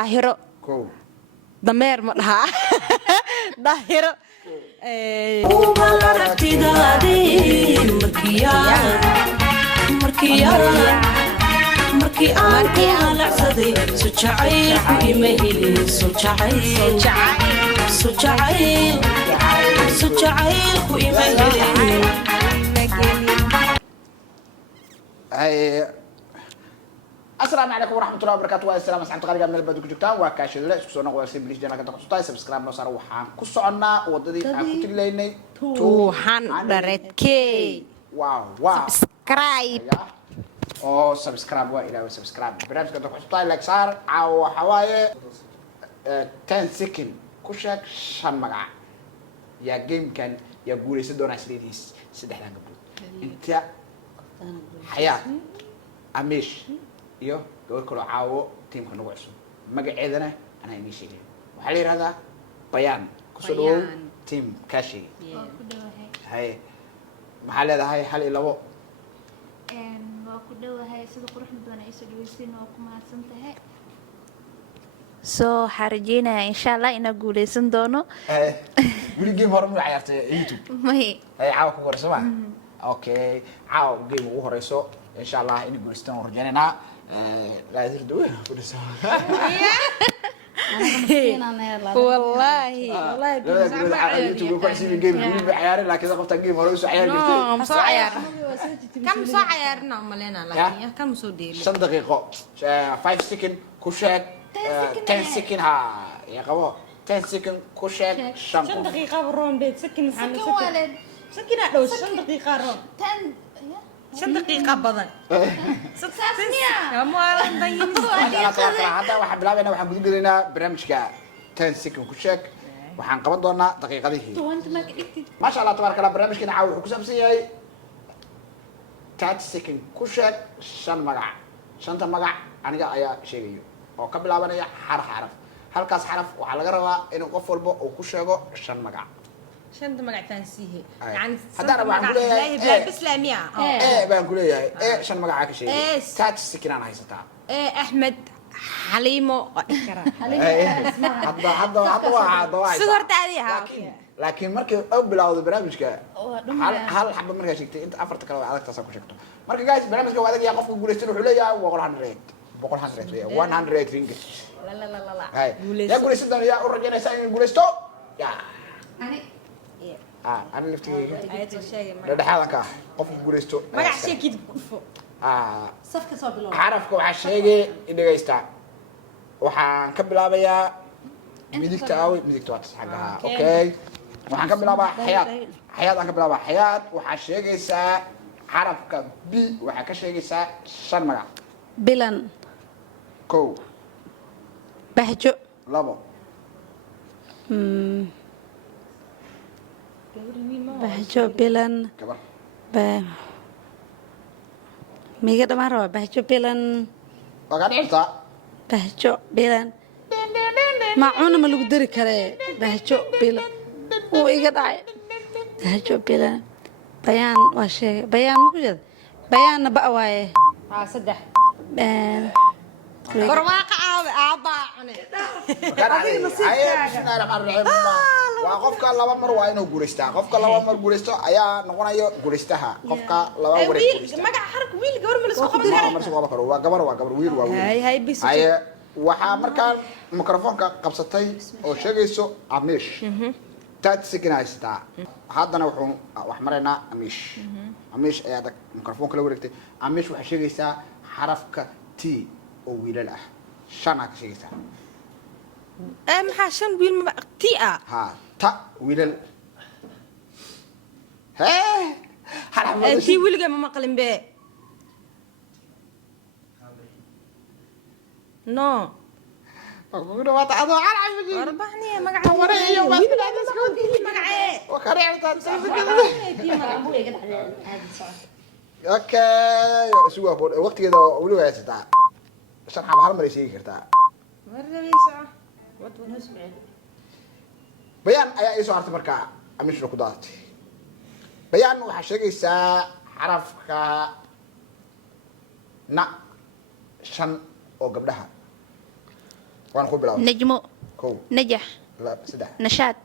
daahiro كو dameer ma dhahaa daahiro markii aan ku halacsaday sujacayl ku imaheli sujacayl ku imaheli السلام عليكم ورحمة الله وبركاته والسلام عليكم قريبا من البلد كجوتان وكاشد لا اسكو سنه واسي بليش جانا كنت قصتاي سبسكرايب نو صار waxaan ku soconnaa wadadii aan ku tilaynay 200k wow wow subscribe oo subscribe waa ilaa subscribe barnaamijka dadku qostaa like saar caawa xawaaye 10 second ku sheeg shan magac ya game kan ya guuleysan doona sideedis saddexdan gabdhood inta xayaa amish iyo gabar kale caawo teamka nagu cusub magaceedana ana inii sheegay waxa la yiraahdaa bayaan ku soo dhaw team kashi hay maxaa leedahay hal iyo labo waa ku dhawahay sida quruxda badan ay soo dhaweysteen oo ku mahadsan tahay soo xarjina insha Allah ina guuleysan doono wili game hore ma ciyaartay YouTube may ay caawa ku warso ma okay caawa game ugu horeyso insha Allah in guuleystaan rajaynaa لا يصير دوين والله يوتيوب كل شيء جيم جيم بعيار لكن إذا قفت جيم ولا يسوي عيار كم ساعة عيار كم ساعة عيارنا ملينا لكن كم سودي 5 دقيقة 5 سكند كوشك 10 سكند ها يا قبا 10 سكند كوشك 5 دقيقة برون بيت سكن ولد سكن أدو 5 دقيقة رون 5 دقيقة بدن ساسنيا يا مالك ضيين هذا واحد بلعبنا واحد بدي قلنا برنامج 10 سكند كوشك waxaan qaban doonaa daqiiqadihii ma sha Allah tabaaraka Allah barnaamijkeena caawa wuxuu ku saabsan yahay 30 second ku sheeg shan magac shanta magac aniga ayaa sheegayo oo ka bilaabanaya xaraf halkaas xaraf waxa laga rabaa in qof walba uu ku sheego shan magac شنت مقع تنسيه يعني هذا أنا بقول لا بلاد إسلامية بقول إيه شن مقع كشيء 30 second أنا هيستا أحمد حليمو إكرا هذا صغرت عليها لكن مركز أو بلاود برامج كا هل حب مركز شيء أنت أفرت كلام على تساق شكته مركز جايز برامج كا وهذا يقف يقول يستلو حليا وقول 100 رينج لا هاي يقول يستلو يا أورجينا ساين يقول يستو يا أنا لفتي آيات الشيء ده حالك قف يقول يستو ما قاعد شيء كده كفو safka soo bilow عرفك وحشيجي إنه يستا وحن كمل أبيا ميديك تاوي ميديك تواتس حقها أوكي وحن كمل أبا حياة أنا كمل أبا حياة وحشيجي سا عرفك بي وحكشيجي سا شن مرة بلن كو بهجو لابو بهجو بلن كبر ميجا دمارو بهجو بلن وقاعد عرفتا بهجو بلن معونه ما لو دري كره بهجو بلن وإيجا داعي بهجو بلن بيان واشي بيان موجود بيان بقى واي صدح برواقع عضا وكان عليه بسم الله الرحمن الرحيم وقفك لaba mar waa inuu guuleystaa qofka laba mar guuleysto ayaa noqonayo guuleystaha qofka laba wareeg magac xark wiil gabar ma la soo qaban karo waa gabar wiil waa wiil hay bis ay waxa markaan mikrofoonka qabsatay oo sheegayso amish taad signaysta haddana wuxuu wax mareynaa amish ayaa mikrofoonka la wareegtay amish waxa sheegaysaa xarafka t oo wiilal ah shana ka sheegaysaa maxaa shan wiil ma ti ah ها تا ويلل ها ti wiilga ma maqlin be no أقول ما تعضوا على عمي أربعني مقع وريه ما مقع وكريع أوكي سوى بول وقت كذا ولو يا ستة عشان حب مرة يصير كرتا مرة بيسعى وتون هسمعين بيان أي سؤال تمركا أمشي ركضات بيان وحشيء سا حرف كا نا شن أو قبلها وانا اقول بلاوي نجمو كو نجح لا سدح نشاط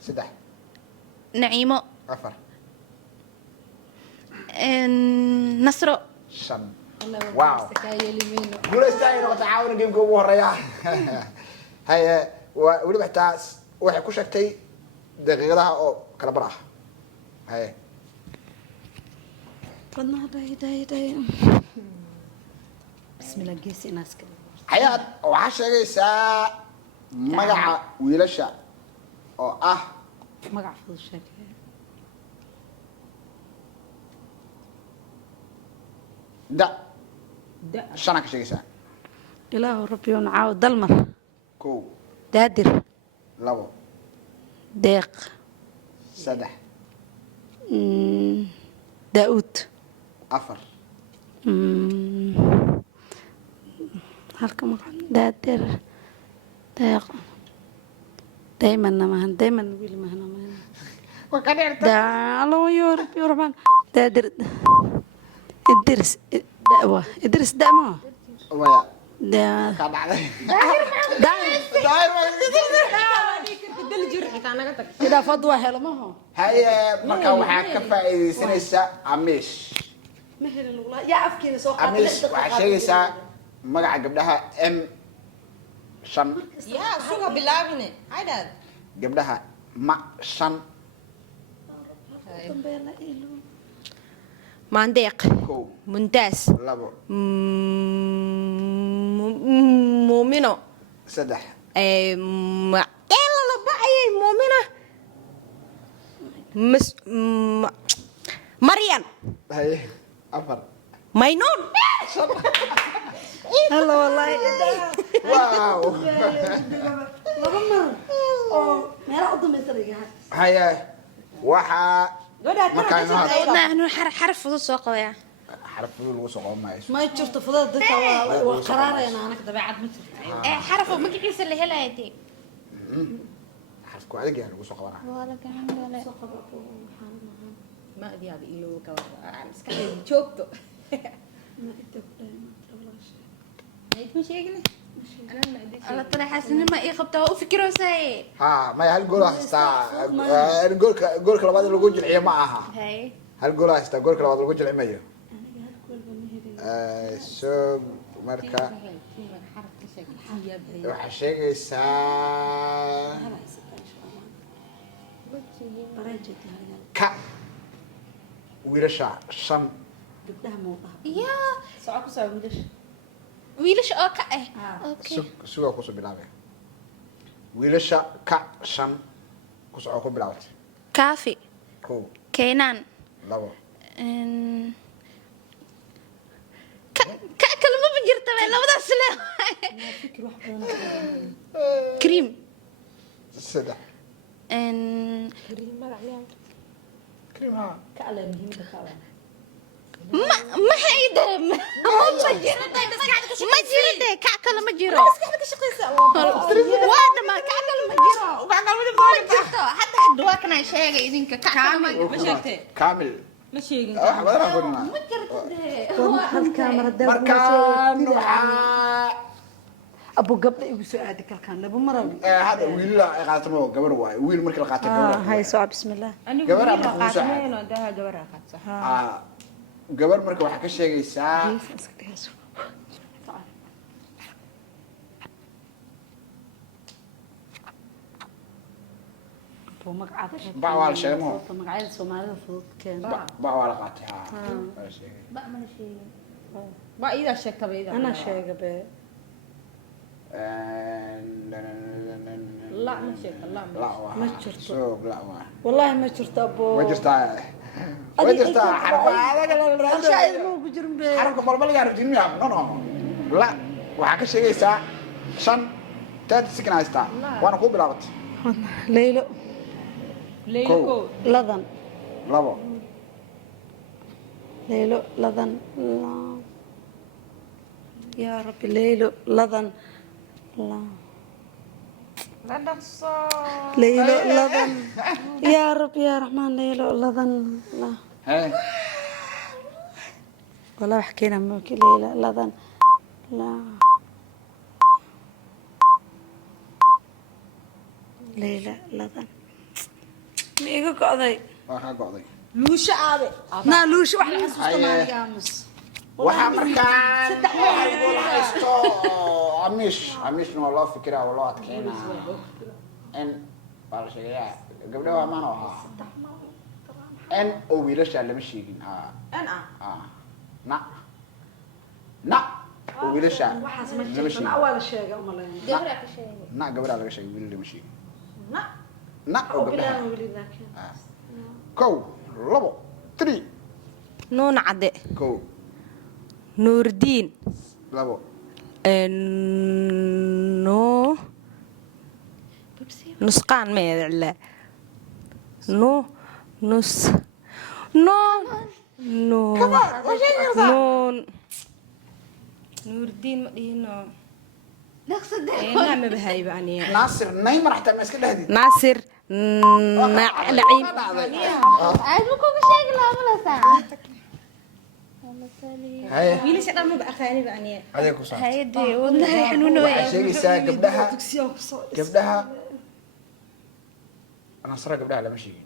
سدح نعيمو أفر نصرو شن والله واو. سكاية لمينو قول استاي نقطة عاون جيم جو وريا هاي ولي بحتاس waxay ku sheegtay daqiiqadaha oo kala bar ah haye wadnaha day bismillah geesi inaas kale xayaad waxaa sheegaysaa magaca wiilasha oo ah magac fudud sheegay da Da. shana ka sheegaysaa ilaahu rabbi oo nacaaw dalmar kow daadir labo deeq saddex daa'uud afar halka magac daadir deeq daymanna maahan dayman wiil maahan daalo yo rabbi raxmaan daadir idris da'wa idris da'ma waya da ka dhacday daahir idaa fadwa helo maho haye marka waxaa ka faa'iidaysanaysaa amish ma helin lugla yaa afkiina soo amish waxaa sheegaysaa magaca gabdhaha m shan yaa suga bilaabine haydhaad gabdhaha ma shan maandeeq kow muntaas labo muumino saddex eela la bacayay muumina maryan haye afar maynuun هلا والله waaw laba mar oo meelaha u dambaysa dhigaha haye waxaa markaa inoo hadlo xaraf fudud soo qabaya xaraf fudud lagu soo qaban maayo ma jirto fudada dadka waa qaraarayna anaga dabeecad ma jirto xaraf oo magaciisa la helaya dee xarafku adag yahay lagu soo qabanaa waa la gacan gale ma adiyaada iloo kala maskaxdeeda joogto maydku sheegine alla tala xaasinima ii qabtaa waa u fikiroosaye ha maya hal gool haystaa goolka labaad lagu jilciyo ma aha hay hal gool haystaa goolka labaad lagu jilci mayo so marka waxaa sheegaysaa ka wiilasha shan gabdhaha muuqaha yaa soco ku soo wiilasha wiilasha oo ka ah okay sugaa kusoo bilaabay wiilasha ka shan kusoo ku bilaabatay kaafi kow keenaan labo ka kalma ma jirta bay labadaas le cream saddex كريم ها kale muhiimka kale ma hayda ma jirta ka kale ma jiro waa dhama ka kale ma jiro hadda waa kana sheegay idinka ka kale ma sheegtay كامل ma sheegin wax badan aan qornaa halkaa mar hadaa markaan waxaa abu gabdha igu soo aadi kalkaan laba maraw hada wiilala ay qaatamo gabar waay wiil markii la qaatay gabar hay soo bismillah anigu gabar wiil ama la kuusa qaadanayn oo daha gabar ah qaadso gabar marka waxaa ka sheegaysaa buu magacaada bac waa la sheegay moo magacyada Soomaalida fudud keen bac waa la qaatay ha waa la sheegay ba mana sheegin ba ida sheegtaba ida ana sheega be la ma sheegta la لا ما جرت. سوق لا ما wallahi ma jirto abo وجرتها وجرتها حرف هذا shaayid ma ugu jirin be حرف بالبل يا رجل يا نو لا waxaa ka sheegaysaa shan taad sikna haysta waana ku bilaabat leylo leeyko ladan labo leylo ladan ya rabbi leylo ladan la dhaqso leylo ladan ya rabbi ya raxmaan leylo ladan la hey wala wax keena ma leylo ladan la ليلى لدن ميغا قضي waxaa go'day luusha aabe نالوش واحد حسوس هاي. كمان قامس waxaa markaan wala haysto amiishna waa loo fikiraa waa loo adkeynaa in baa la sheegayaa gabdhaha waa maana ahaa in oo wiilasha lama sheegin na oo wiilasha waxaas lama ma jirto sheegin awaa la sheegay uma leyn gabadha ka sheegay na gabadha laga sheegay wiilal lama sheegin na na oo oo gabdhaha bilaan weli laakiin kow labo 3 nuun cadde kow nuurdiin labo nusqaan meedle nus nuun nuurdiin ma dhihino nama bahayba aniya naasir naymar xataa ma iska dhahdid naasir naciim aad ma kuga sheegi lahaa malasaa haye wiilasha dhan maba aqaaniba aniya adee ku saar hayadii wadnahay xanuuna waxay way sheegaysaa gabdhaha dugsiyan ku soo gabdhaha nasra gabdhaha lama sheegin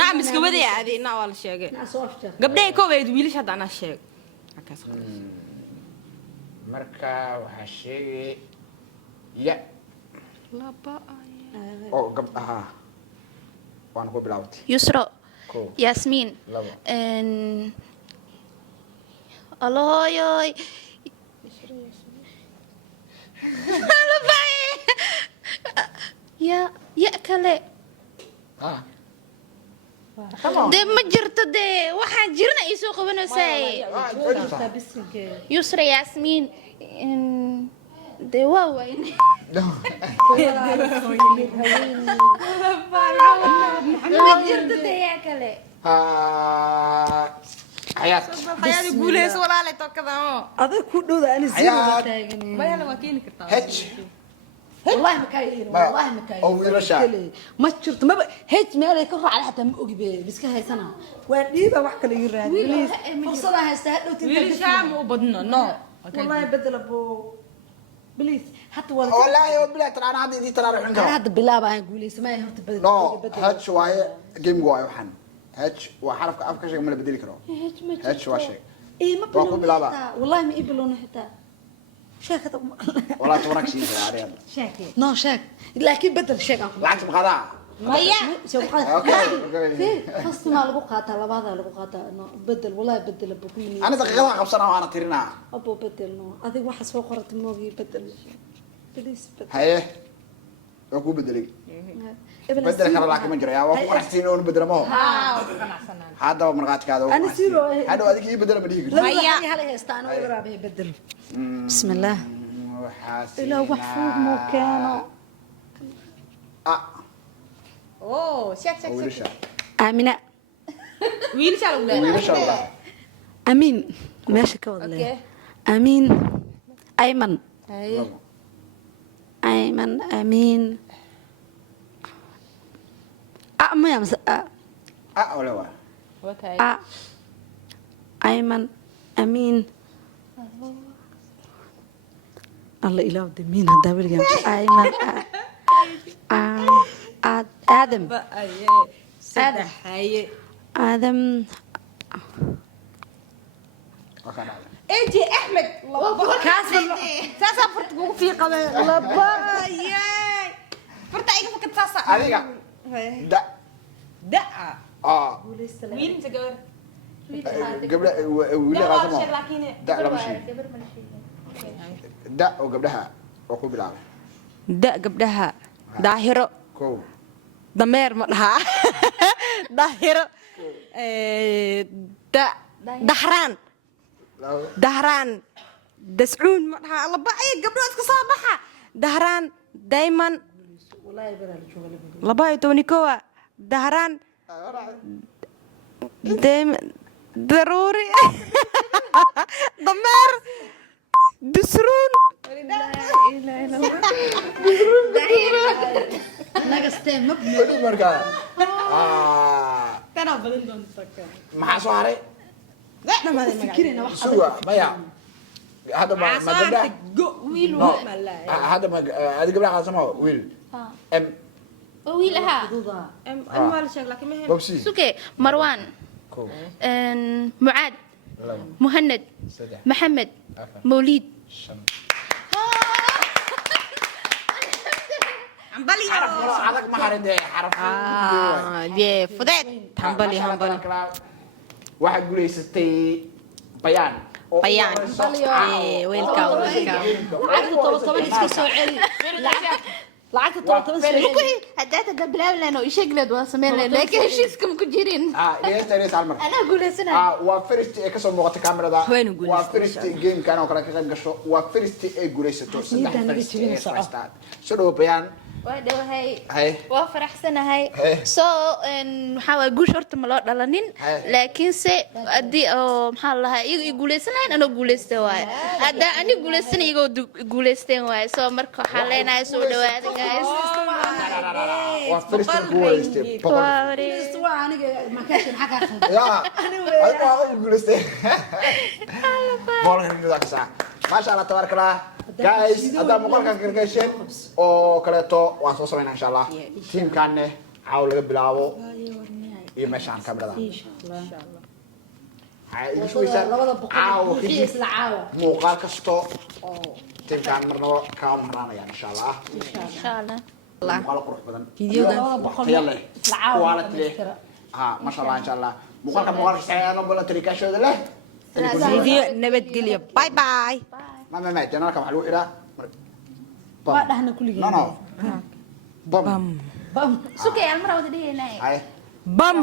nac miska wadaya adi na waa la sheegay naa soo afjar gabdhahay koobayd wiilasha hadda anaa sheeg marka waxaa sheegay ya oo gabdhaha waan ku bilaawtay yusro kow yasmiin labo alooyoy ya kale ah dee ma jirto dee waxaan jirna ii soo qabanaysaa yusra yasmiin dee waa wayne ma jirto dee yaa kale حياة hayaadi guuleyso walaale tokada adag ku dhowda ani حياة zero taagan mayala waa keeni kartaa هج والله ما كاين والله ما كاين أو يرشع. ما شرط ما هيك مالي كفر على حتى ما اوغي بي بس كهي سنه وديبا wax kale ii raadin fursada haysta hadhow wiilasha ma u badno no والله بدل ابو بليز حتى ولا والله بلا ترى أنا هذه ترى روح انا عندها هذا بلابا هاي قولي سماي هرت بدل نو هج واي جيم واي وحن هج وحرف أفكار شيء من اللي بديلك رو هيك ما هج واشي اي ما وأقول بلابا. بلون والله ما يبلون حتى شاكت والله تبرك شيء يا عريان نو شاك لكن بدل شاك العكس بغداء فصل ما لغو قاطع لبعضها لغو قاطع انه بدل والله بدل ابو كل أنا دقيقة خمسة وأنا ترينا ابو بدل نو هذه واحد سوى قرة موغي بدل بليز بدل هاي أقول بدلي بدل كلا لكن من جريا وأقول حسين ون بدل ما هو هذا هو مرقات كذا أنا سيرو. هذا هذيك هي بدل بديك لا هي هلا يستانوا ويرابي بدل بسم الله إلا وحفوظ مو كانوا oo sheeg sheeg ويلشا آمنة wiilasha lagu leeyahay ويلشا والله أمين ماشي كوضلي أمين أيمن أيمن أمين ما يمس ولا واحد أيمن أمين الله إله مين هذا بالجنب أيمن آدم saddex haye آدم eji axmed kaas saasa farta ugu fiiqada laba yay farta iga fakad saasa adiga da da'a wiil inta gabar قبل ويلي لا غازم شيء لكن da lama sheeg da oo gabdhaha oo ku bilaabay da gabdhaha daahiro kow dameer ma dhahaa daahiro dahraan dahraan dascuun ma dhahaa laba ay gabdhood ka soo baxa dahraan dayman laba iyo tobani kowa dahraan dayman daruuri dameer dusruun ناقصتين مبني weli markaa maxaa soo haray فكرنا واحد suwa maya hadda ma gabdhaha wiil No. hadda ma adi gabdhaha qaasama wiil m ويلها ما له شغله لكن ما هي بوبسي سوكي مروان كو معاد لو مهند سدح محمد أفر موليد شن عمبلي عرف عرفك ما حرد عرف دي فدات همبلي همبلي واحد guulaysatay bayaan بيان ويلكم lacagta 17 iska soo celi lacagta 17 soo celi هداتا ده بلاوي لانه يشقلد واسمين لكن هشيسكم كجيرين dhegeysta halmar انا اقول سنه waa first ee kasoo muuqata kamerada Waynu guulaystay, waa first game kan oo kale ka qayb gasho waa first ee guulaysato saddex first soo dhawo bayaan وادو هاي hay وافرح سنه هاي Hey. سو maxaa guush horta ma loo dhalanin Hey. laakiin se hadii oo maxaa lahaa iyagu i guuleysanayn anoo guuleysta waay hadda ani guuleysan iyagoo guuleysteen waay soo marka waxaa leenahay soo dhawaada guys waa first guulaystay waa wareey waa aniga markaashin xaqa khaldan ya ay waa guulaystay boolka rinda ka saa maasha Allah tabarakallah guys hadda muuqaalkan gargaasheen oo kaleeto waan soo sameynaa insha Allah teamkaanne caaw laga bilaabo iyo meeshaan kamerada hay igu sugaysaa caaw isla caawa muuqaal kasto teamkaan marnaba kaa marnaanaya insha Allah insha Allah muuqaal qurux badan Videodan waqtiya leh quality leh ما شاء الله ان شاء الله muuqaalka saxeeyano bala tarikashooda leh فيديو نبت قليب باي باي ما janaalka waxa lagu xiraa waa dhahna kulligeen no bam bam سوكي المره ودي هنا ay بم